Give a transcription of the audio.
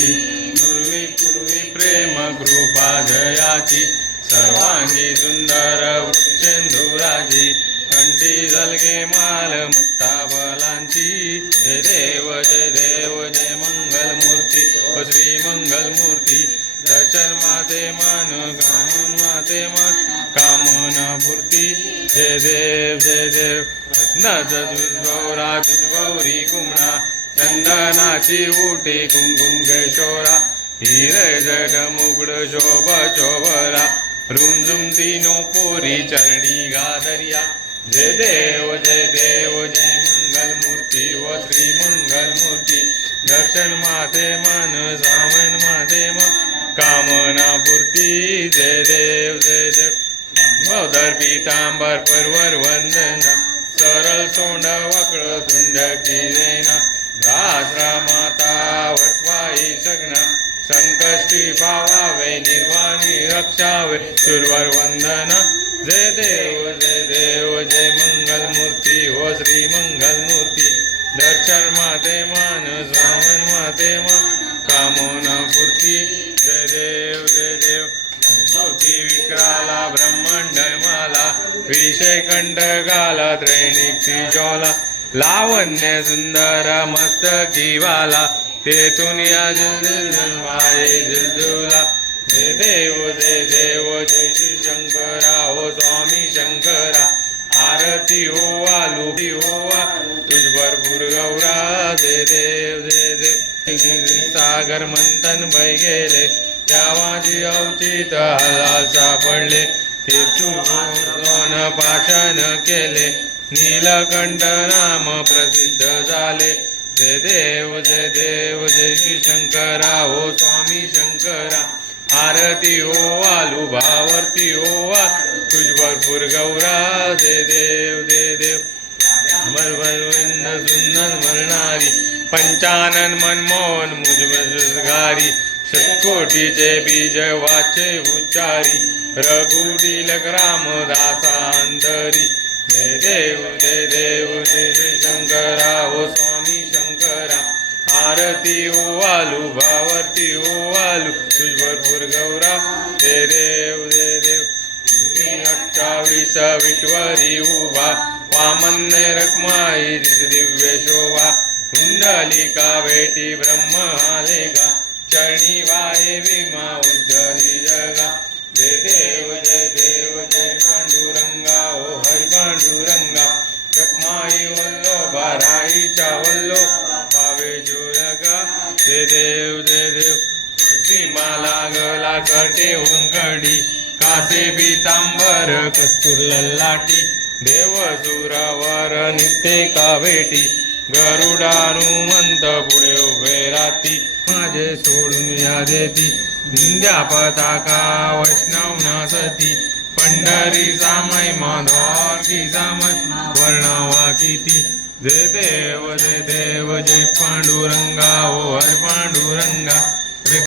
जयाची पूर्वी पूर्वी प्रेम कृपा जयाची. सर्वांगी सुंदर वृक्षेंदुराजी कंठी जलगे माल मुक्ता बलांची जय देव जय देव जय मंगल मूर्ती श्री मंगल मूर्ती दर्शन माते मान कामन माते मान कामना पूर्ती. जय देव जय देव. रत्न गौरा गौरी कुमणा चंदनाची उटी कुंकुम केशोरा हिर जड मुगड शोभ शोभरा. रुमझुम तीनो चरणी गादरिया जय देव जय देव जय मंगल मूर्ती व श्री मंगल मूर्ती. दर्शन माते मन सामन माते मन. कामना पूर्ती जय देव जय देव. मदर पीतांबर परवर वंदना. सरल सोंड वक्र तुंड किरेना. दासरा माता वटवाई सगना संकष्टी पावावे निर्वाणी रक्षावे सुरवर वंदना। जय देव जय देव जय मंगल मूर्ती हो श्री मंगल मूर्ती दर्शन माते मान श्रावण माते मान कामोना पूर्ती। जय देव जय देव भक्ती विक्राला ब्रह्मांड माला विषय कंठकाला त्रैणिक ज्वाला लावण्य सुंदर मस्त जीवाला तेथून या जन्माये झुलझुला जय देव जय देव जय श्री शंकरा हो स्वामी शंकरा. आरती होवा लुबी होवा तुझ भरपूर गौरा. जय देव जय देव सागर मंथन भय गेले. त्यावाजी अवचित हाल सापडले. तू पाषाण केले. नीलकंठ नाम प्रसिद्ध झाले. जय देव जय देव जय श्री शंकरा. हो स्वामी शंकरा. आरती हो आलू भावर्ती हो तुझ भरपूर गौरा. जय देव जय देव. मलमल सुंदर मरणारी. पंचानन मनमोहन मुजगारी शतकोटीचे बीज वाचे उच्चारी. रघुडीलक रामदासा जय देव जय देव जय जय शंकरा ओ स्वामी शंकरा आरती ओ आलू भावर्ती ओ आलू तुझ भरपूर गौरा जय देव जय देव तुम्ही अठ्ठावीस विटवरी उभा वामन रखमाई दिव्य शोभा कुंडलिका भेटी ब्रह्म आलेगा चरणी वाये विमा उद्धरी जगा जय देव जय देव जय जय देव जय देव तुळशी माला गला कटे कडी कासे पितांबर कस्तूर ललाटी देव सुरावर नित्य कावेटी गरुडानुमंत पुढे उभे राती माझे सोडून या देती निंद्या पताका वैष्णव नासती पंढरी सामय माधवाची सामय वर्णवा किती जय देव जय देव जय पांडुरंगा ओ हर पांडुरंगा।